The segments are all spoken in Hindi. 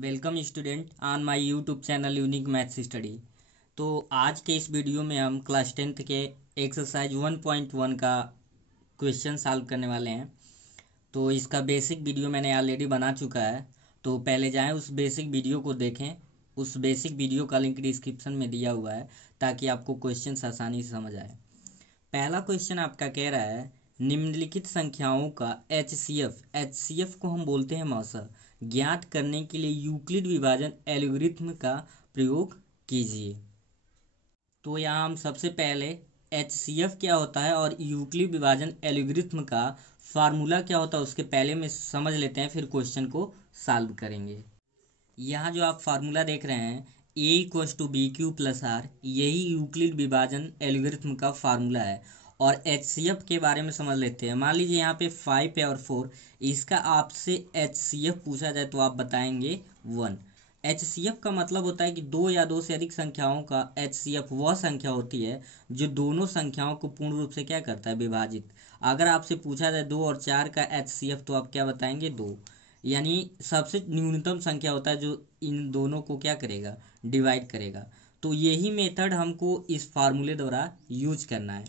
Welcome student on my YouTube channel unique maths study. तो आज के इस वीडियो में हम क्लास 10th के एक्सरसाइज 1.1 का क्वेश्चन सॉल्व करने वाले हैं। तो इसका बेसिक वीडियो मैंने ऑलरेडी बना चुका है, तो पहले जाएं उस बेसिक वीडियो को देखें। उस बेसिक वीडियो का लिंक डिस्क्रिप्शन में दिया हुआ है ताकि आपको क्वेश्चन आसानी से समझ आए। पहला क्वेश्चन आपका कह रहा है निम्नलिखित संख्याओं का एचसीएफ को हम बोलते हैं मौसा ज्ञात करने के लिए यूक्लिड विभाजन एल्गोरिथ्म का प्रयोग कीजिए। तो यहाँ हम सबसे पहले एचसीएफ क्या होता है और यूक्लिड विभाजन एल्गोरिथ्म का फार्मूला क्या होता है उसके पहले में समझ लेते हैं, फिर क्वेश्चन को सॉल्व करेंगे। यहाँ जो आप फार्मूला देख रहे हैं a=bq+r, यही यूक्लिड विभाजन एल्गोरिथ्म का फार्मूला है। और एचसीएफ के बारे में समझ लेते हैं। मान लीजिए यहाँ पे 5 है और 4, इसका आपसे एचसीएफ पूछा जाए तो आप बताएंगे 1। एचसीएफ का मतलब होता है कि दो या दो से अधिक संख्याओं का एचसीएफ वह संख्या होती है जो दोनों संख्याओं को पूर्ण रूप से क्या करता है, विभाजित। अगर आपसे पूछा जाए 2 और 4 का एचसीएफ तो आप क्या बताएंगे 2, यानी सबसे न्यूनतम संख्या होता है जो इन दोनों को क्या करेगा, डिवाइड करेगा। तो यही मेथड हमको इस फार्मूले द्वारा यूज करना है।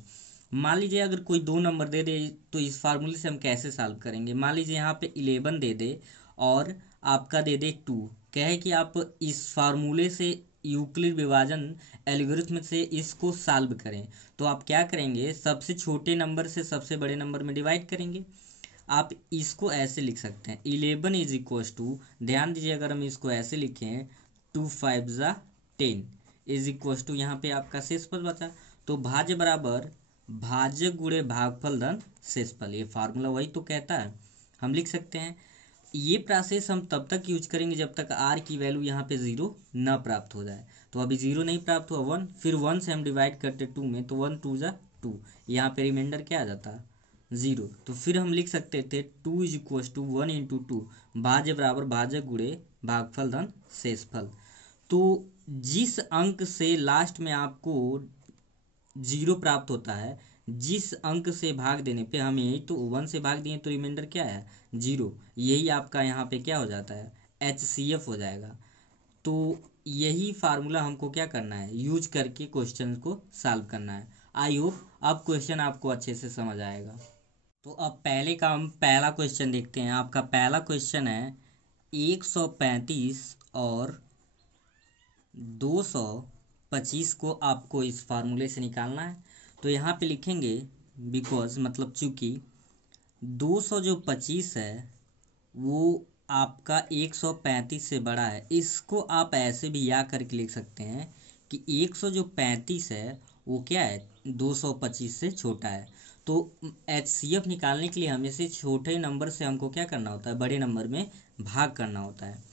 मान लीजिए अगर कोई 2 नंबर दे दे तो इस फार्मूले से हम कैसे सॉल्व करेंगे। मान लीजिए यहाँ पे 11 दे दे और आपका दे दे 2, कहे कि आप इस फार्मूले से यूक्लिड विभाजन एल्गोरिथ्म से इसको सॉल्व करें। तो आप क्या करेंगे, सबसे छोटे नंबर से सबसे बड़े नंबर में डिवाइड करेंगे। आप इसको ऐसे लिख सकते हैं 11 इज इक्व टू, ध्यान दीजिए अगर हम इसको ऐसे लिखें 2 5 ज़ा 10 इज इक्व टू, यहाँ पे आपका शेषफल बचा। तो भाज्य बराबर भाज्य गुणे भागफल धन शेषफल, ये फार्मूला वही तो कहता है। हम लिख सकते हैं ये प्रोसेस हम तब तक यूज करेंगे जब तक आर की वैल्यू यहाँ पे 0 न प्राप्त हो जाए। तो अभी 0 नहीं प्राप्त हुआ 1, फिर 1 से हम डिवाइड करते 2 में, तो 1 2 ज़ा 2, यहाँ पे रिमाइंडर क्या आ जाता है 0। तो फिर हम लिख सकते थे 2 इज इक्व टू 1 इंटू 2, भाज्य बराबर भाज्य गुणे भागफल धन शेषफल। तो जिस अंक से लास्ट में आपको 0 प्राप्त होता है, जिस अंक से भाग देने पे हम यही तो 1 से भाग दिए तो रिमाइंडर क्या है 0, यही आपका यहाँ पे क्या हो जाता है एचसीएफ हो जाएगा। तो यही फार्मूला हमको क्या करना है, यूज करके क्वेश्चन को सॉल्व करना है। आई होप अब क्वेश्चन आपको अच्छे से समझ आएगा। तो अब पहले का हम पहला क्वेश्चन देखते हैं। आपका पहला क्वेश्चन है 135 और 225 को आपको इस फार्मूले से निकालना है। तो यहाँ पे लिखेंगे बिकॉज मतलब चूँकि 200 जो 25 है वो आपका 135 से बड़ा है। इसको आप ऐसे भी या करके लिख सकते हैं कि 100 जो 35 है वो क्या है 225 से छोटा है। तो एचसीएफ निकालने के लिए हमेशा छोटे नंबर से हमको क्या करना होता है, बड़े नंबर में भाग करना होता है।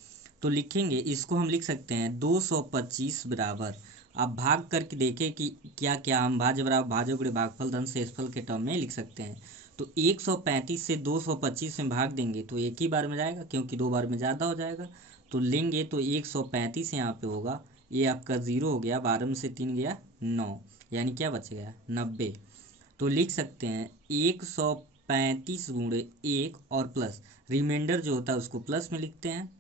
तो लिखेंगे इसको हम लिख सकते हैं 225 बराबर, आप भाग करके देखें कि क्या क्या हम भाज्य बराबर भाज्य गुणे भागफल धन शेषफल के टर्म में लिख सकते हैं। तो 135 से 225 में भाग देंगे तो एक ही बार में जाएगा, क्योंकि 2 बार में ज़्यादा हो जाएगा। तो लेंगे तो 135 यहाँ पे होगा, ये आपका 0 हो गया, 12 में से 3 गया 9, यानी क्या बच गया 90। तो लिख सकते हैं 135 गुणे 1 और प्लस रिमाइंडर जो होता है उसको प्लस में लिखते हैं।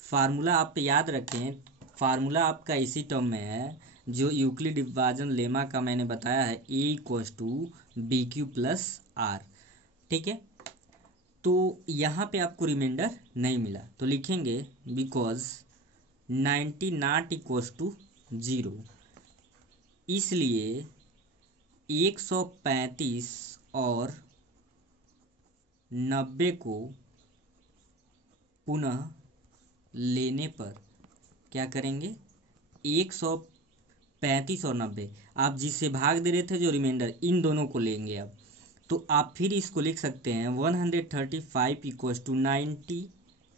फार्मूला आप याद रखें, फार्मूला आपका इसी टर्म में है जो यूक्लिड विभाजन लेमा का मैंने बताया है a=bq+r। ठीक है, तो यहाँ पे आपको रिमाइंडर नहीं मिला तो लिखेंगे बिकॉज 90 नॉट इक्वल टू 0, इसलिए 135 और 90 को पुनः लेने पर क्या करेंगे, 135 और 90 आप जिससे भाग दे रहे थे जो रिमाइंडर, इन दोनों को लेंगे अब। तो आप फिर इसको लिख सकते हैं 135 इक्वल टू 90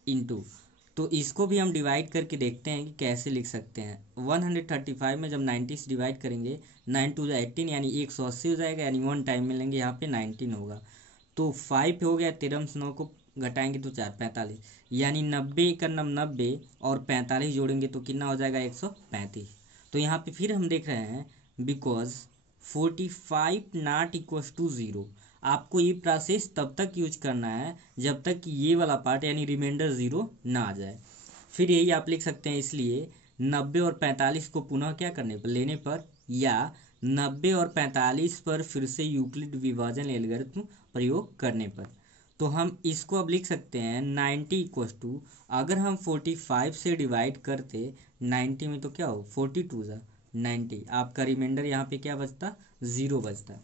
इंटू, तो इसको भी हम डिवाइड करके देखते हैं कि कैसे लिख सकते हैं। 135 में जब 90 से डिवाइड करेंगे 9 2 18 यानी 180 हो जाएगा, यानी 1 टाइम में लेंगे यहाँ पे 19 होगा। तो 5 हो गया, 13 से 9 को घटाएंगे तो 4 45, यानी 90 का 90 और 45 जोड़ेंगे तो कितना हो जाएगा 135। तो यहाँ पे फिर हम देख रहे हैं बिकॉज 45 नॉट इक्वल टू 0। आपको ये प्रोसेस तब तक यूज करना है जब तक कि ये वाला पार्ट यानी रिमाइंडर 0 ना आ जाए। फिर यही आप लिख सकते हैं, इसलिए 90 और 45 को पुनः क्या करने पर, लेने पर, या 90 और 45 पर फिर से यूक्लिड विभाजन एल्गोरिथ्म प्रयोग करने पर। तो हम इसको अब लिख सकते हैं 90 इक्वल टू, अगर हम 45 से डिवाइड करते 90 में तो क्या हो, 42 जा 90, आपका रिमाइंडर यहाँ पे क्या बचता, 0 बचता।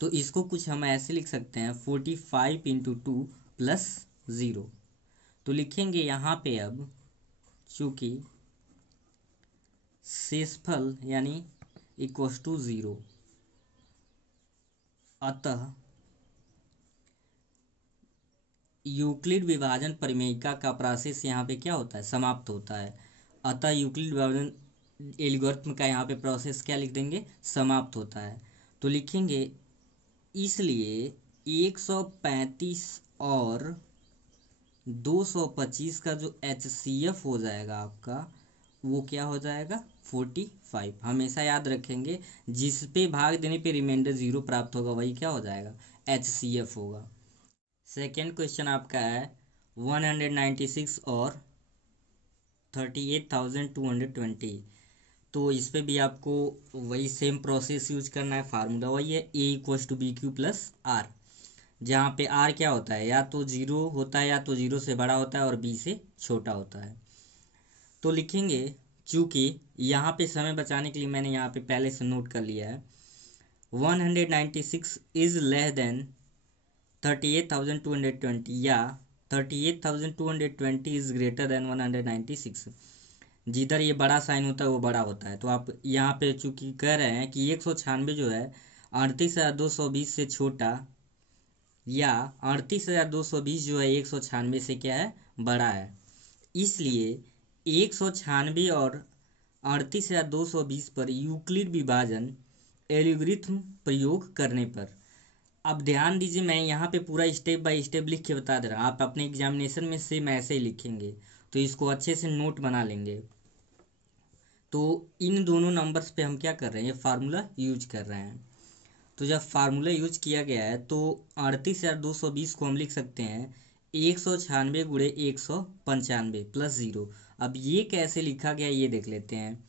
तो इसको कुछ हम ऐसे लिख सकते हैं 45 इंटू 2 प्लस 0। तो लिखेंगे यहाँ पे अब, चूँकि शेषफल यानी इक्वल टू 0, अतः यूक्लिड विभाजन परिमेयिका का प्रोसेस यहाँ पे क्या होता है, समाप्त होता है। अतः यूक्लिड विभाजन एल्गोरिथ्म का यहाँ पे प्रोसेस क्या लिख देंगे, समाप्त होता है। तो लिखेंगे इसलिए 135 और 225 का जो HCF हो जाएगा आपका, वो क्या हो जाएगा, 45। हमेशा याद रखेंगे, जिस पे भाग देने पे रिमाइंडर 0 प्राप्त होगा वही क्या हो जाएगा, HCF होगा। सेकेंड क्वेश्चन आपका है 196 और 38,220। तो इस पे भी आपको वही सेम प्रोसेस यूज करना है, फार्मूला वही है, A equals to BQ plus R, जहाँ पे आर क्या होता है, या तो 0 होता है या तो 0 से बड़ा होता है और B से छोटा होता है। तो लिखेंगे, चूँकि यहाँ पे समय बचाने के लिए मैंने यहाँ पे पहले से नोट कर लिया है, 196 इज लेस देन 38,220 या 38,220 इज ग्रेटर देन 196। जिधर ये बड़ा साइन होता है वो बड़ा होता है। तो आप यहाँ पे चूंकि कह रहे हैं कि 196 जो है 38,220 से छोटा, या 38,220 जो है 196 से क्या है, बड़ा है, इसलिए 196 और 38,220 पर यूक्लिड विभाजन एल्गोरिथ्म प्रयोग करने पर। अब ध्यान दीजिए, मैं यहाँ पे पूरा स्टेप बाय स्टेप लिख के बता दे रहा हूँ, आप अपने एग्जामिनेशन में सेम ऐसे ही लिखेंगे, तो इसको अच्छे से नोट बना लेंगे। तो इन दोनों नंबर्स पे हम क्या कर रहे हैं, ये फार्मूला यूज कर रहे हैं। तो जब फार्मूला यूज किया गया है तो 38,220 को हम लिख सकते हैं 196 गुणे 195 प्लस 0। अब ये कैसे लिखा गया ये देख लेते हैं।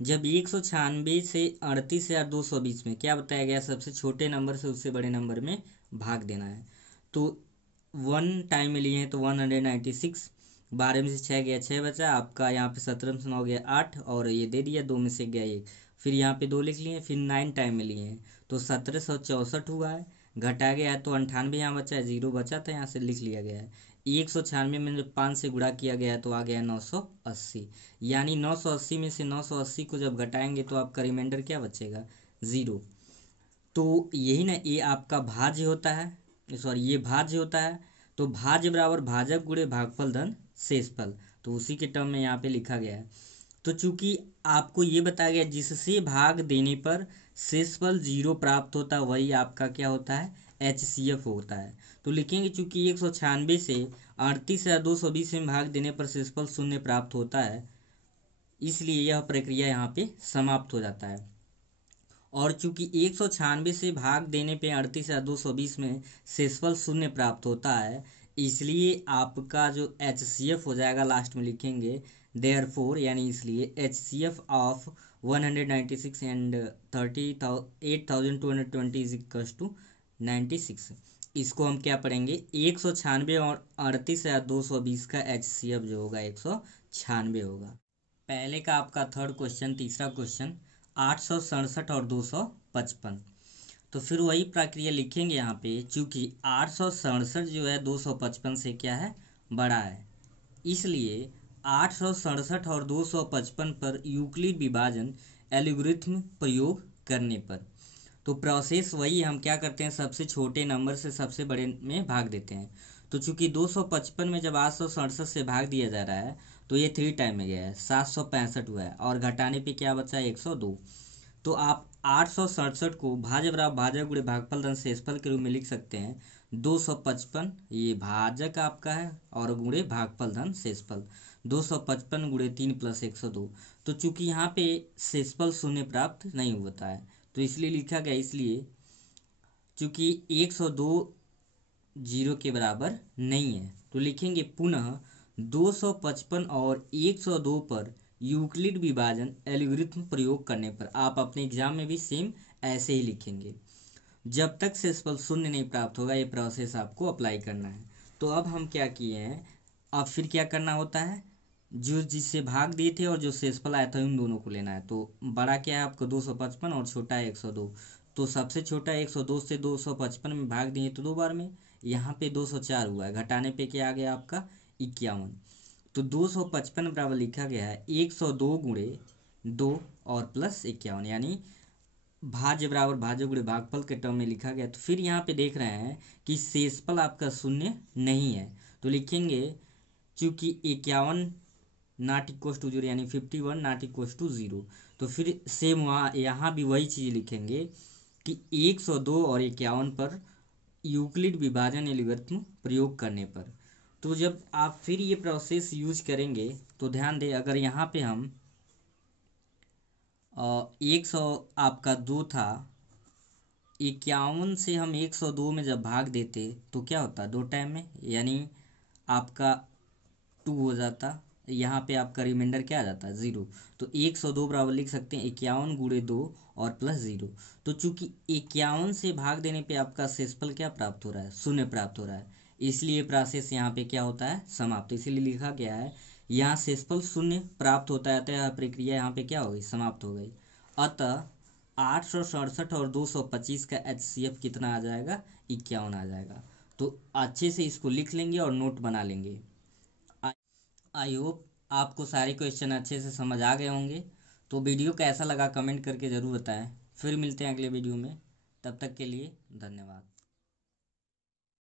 जब 196 से 38,220 में क्या बताया गया, सबसे छोटे नंबर से उससे बड़े नंबर में भाग देना है। तो 1 टाइम में लिए हैं तो 196, 12 में से 6 गया 6 बचा आपका, यहाँ पे 17 में से 9 गया 8, और ये दे दिया 2 में से गया 1, फिर यहाँ पे 2 लिख लिए, फिर 9 टाइम में लिए हैं तो 1764 हुआ है, घटा गया है तो 98 यहाँ बचा है, 0 बचा था यहाँ से लिख लिया गया है। 196 में जब 5 से गुणा किया गया है तो आ गया 980, यानी 980 में से 980 को जब घटाएंगे तो आपका रिमाइंडर क्या बचेगा, 0। तो यही ना, ये आपका भाज्य होता है, सॉरी ये भाज्य होता है। तो भाज्य बराबर भाजक गुणे भागफल धन शेषफल, तो उसी के टर्म में यहाँ पे लिखा गया है। तो चूंकि आपको ये बताया गया जिससे भाग देने पर शेषफल 0 प्राप्त होता है वही आपका क्या होता है, HCF होता है। तो लिखेंगे चूंकि 196 से 38,220 में भाग देने पर शेषफल 0 प्राप्त होता है, इसलिए यह प्रक्रिया यहाँ पे समाप्त हो जाता है। और चूंकि 196 से भाग देने पे 38,220 में शेषफल 0 प्राप्त होता है, इसलिए आपका जो HCF हो जाएगा, लास्ट में लिखेंगे देयरफॉर, यानी इसलिए HCF of 196 and 38,220 is equals to 96। इसको हम क्या पढ़ेंगे, 196 और 38,220 का HCF जो होगा 196 होगा। पहले का आपका थर्ड क्वेश्चन, तीसरा क्वेश्चन 867 और 255। तो फिर वही प्रक्रिया लिखेंगे यहाँ पे, चूंकि 867 जो है 255 से क्या है, बड़ा है, इसलिए 867 और 255 पर यूक्लिड विभाजन एल्गोरिथ्म प्रयोग करने पर। तो प्रोसेस वही, हम क्या करते हैं, सबसे छोटे नंबर से सबसे बड़े में भाग देते हैं। तो चूंकि 255 में जब 867 से भाग दिया जा रहा है तो ये 3 टाइम में गया है, 765 हुआ है, और घटाने पे क्या बचा है, 102। तो आप 867 को भाज्य बराबर भाजक गुणे भागफल धन शेषफल के रूप में लिख सकते हैं। 255 ये भाजक आपका है और गुणे भागफल धन शेषफल, 255 गुणे 3 प्लस 102। तो चूंकि यहाँ पे शेषफल 0 प्राप्त नहीं होता है तो इसलिए लिखा गया, इसलिए चूंकि 102 0 के बराबर नहीं है तो लिखेंगे पुनः 255 और 102 पर यूक्लिड विभाजन एल्गोरिथ्म प्रयोग करने पर। आप अपने एग्जाम में भी सेम ऐसे ही लिखेंगे। जब तक शेषफल शून्य नहीं प्राप्त होगा, ये प्रोसेस आपको अप्लाई करना है। तो अब हम क्या किए हैं, अब फिर क्या करना होता है, जो जिससे भाग दिए थे और जो शेषफल आया था उन दोनों को लेना है। तो बड़ा क्या है आपको 255 और छोटा है 102। तो सबसे छोटा 102 से 255 में भाग दिए तो 2 बार में, यहाँ पे 204 हुआ है, घटाने पे क्या आ गया आपका 51। तो 255 बराबर लिखा गया है 102 गुणे 2 और प्लस 51, यानी भाज्य बराबर भाज्य गुणे भागफल के टर्म में लिखा गया। तो फिर यहाँ पे देख रहे हैं कि शेषफल आपका शून्य नहीं है, तो लिखेंगे चूंकि 51 नॉट इक्वल टू 0 यानी 51 नॉट इक्वल टू 0। तो फिर सेम वहाँ यहाँ भी वही चीज़ लिखेंगे कि 102 और 51 पर यूक्लिड विभाजन एल्गोरिथ्म प्रयोग करने पर। तो जब आप फिर ये प्रोसेस यूज करेंगे तो ध्यान दें, अगर यहाँ पे हम 100 आपका 2 था, 51 से हम 102 में जब भाग देते तो क्या होता 2 टाइम में, यानी आपका 2 हो जाता, यहाँ पे आपका रिमाइंडर क्या आ जाता 0। तो 102 बराबर लिख सकते हैं 51 गुणे 2 और प्लस 0। तो चूंकि 51 से भाग देने पे आपका शेषफल क्या प्राप्त हो रहा है, शून्य प्राप्त हो रहा है, इसलिए प्रोसेस यहाँ पे क्या होता है समाप्त। इसलिए लिखा गया है यहाँ शेषफल शून्य प्राप्त होता है, अतः यह प्रक्रिया यहाँ पे क्या हो गई, समाप्त हो गई। अतः 867 और 225 का HCF कितना आ जाएगा, 51 आ जाएगा। तो अच्छे से इसको लिख लेंगे और नोट बना लेंगे। आई होप आपको सारे क्वेश्चन अच्छे से समझ आ गए होंगे। तो वीडियो कैसा लगा कमेंट करके ज़रूर बताएं। फिर मिलते हैं अगले वीडियो में, तब तक के लिए धन्यवाद।